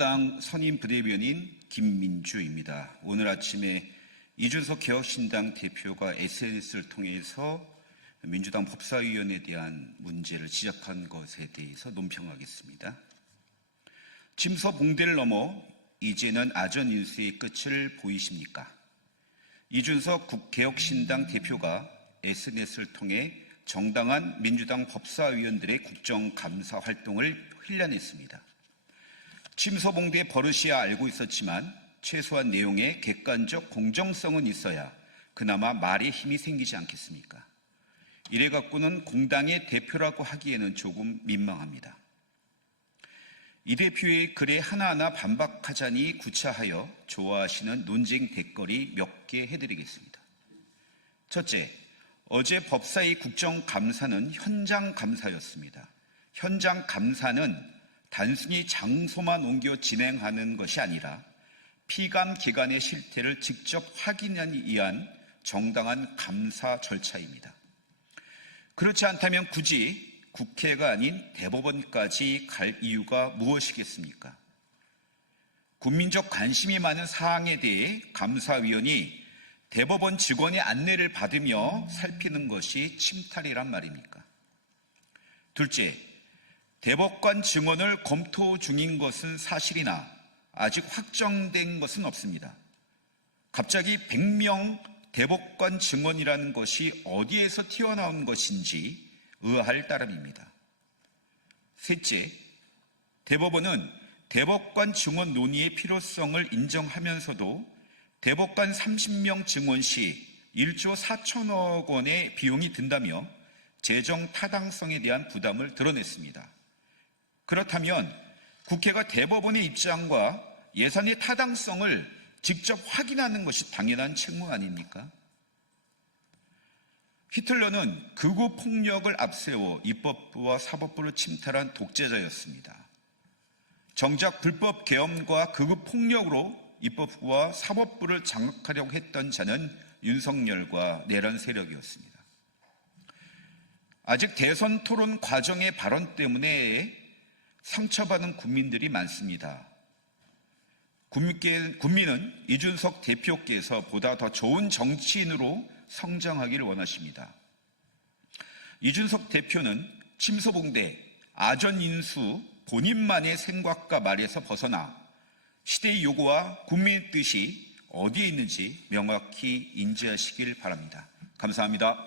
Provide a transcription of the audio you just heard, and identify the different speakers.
Speaker 1: 민주당 선임 부대변인 김민주입니다. 오늘 아침에 이준석 개혁신당 대표가 SNS를 통해서 민주당 법사위원에 대한 문제를 지적한 것에 대해서 논평하겠습니다. 침서 봉대를 넘어 이제는 아전 인수의 끝을 보이십니까? 이준석 국개혁신당 대표가 SNS를 통해 정당한 민주당 법사위원들의 국정감사 활동을 힐려냈습니다. 침서봉대 버릇이야 알고 있었지만 최소한 내용에 객관적 공정성은 있어야 그나마 말에 힘이 생기지 않겠습니까? 이래 갖고는 공당의 대표라고 하기에는 조금 민망합니다. 이 대표의 글에 하나하나 반박하자니 구차하여 좋아하시는 논쟁 댓글이 몇 개 해드리겠습니다. 첫째, 어제 법사위 국정감사는 현장 감사였습니다. 현장 감사는 단순히 장소만 옮겨 진행하는 것이 아니라 피감 기관의 실태를 직접 확인하기 위한 정당한 감사 절차입니다. 그렇지 않다면 굳이 국회가 아닌 대법원까지 갈 이유가 무엇이겠습니까? 국민적 관심이 많은 사항에 대해 감사위원이 대법원 직원의 안내를 받으며 살피는 것이 침탈이란 말입니까? 둘째, 대법관 증언을 검토 중인 것은 사실이나 아직 확정된 것은 없습니다. 갑자기 100명 대법관 증언이라는 것이 어디에서 튀어나온 것인지 의아할 따름입니다. 셋째, 대법원은 대법관 증언 논의의 필요성을 인정하면서도 대법관 30명 증언 시 1조 4천억 원의 비용이 든다며 재정 타당성에 대한 부담을 드러냈습니다. 그렇다면 국회가 대법원의 입장과 예산의 타당성을 직접 확인하는 것이 당연한 책무 아닙니까? 히틀러는 극우 폭력을 앞세워 입법부와 사법부를 침탈한 독재자였습니다. 정작 불법 계엄과 극우 폭력으로 입법부와 사법부를 장악하려고 했던 자는 윤석열과 내란 세력이었습니다. 아직 대선 토론 과정의 발언 때문에 상처받은 국민들이 많습니다. 국민은 이준석 대표께서 보다 더 좋은 정치인으로 성장하기를 원하십니다. 이준석 대표는 침소봉대, 아전인수, 본인만의 생각과 말에서 벗어나 시대의 요구와 국민의 뜻이 어디에 있는지 명확히 인지하시길 바랍니다. 감사합니다.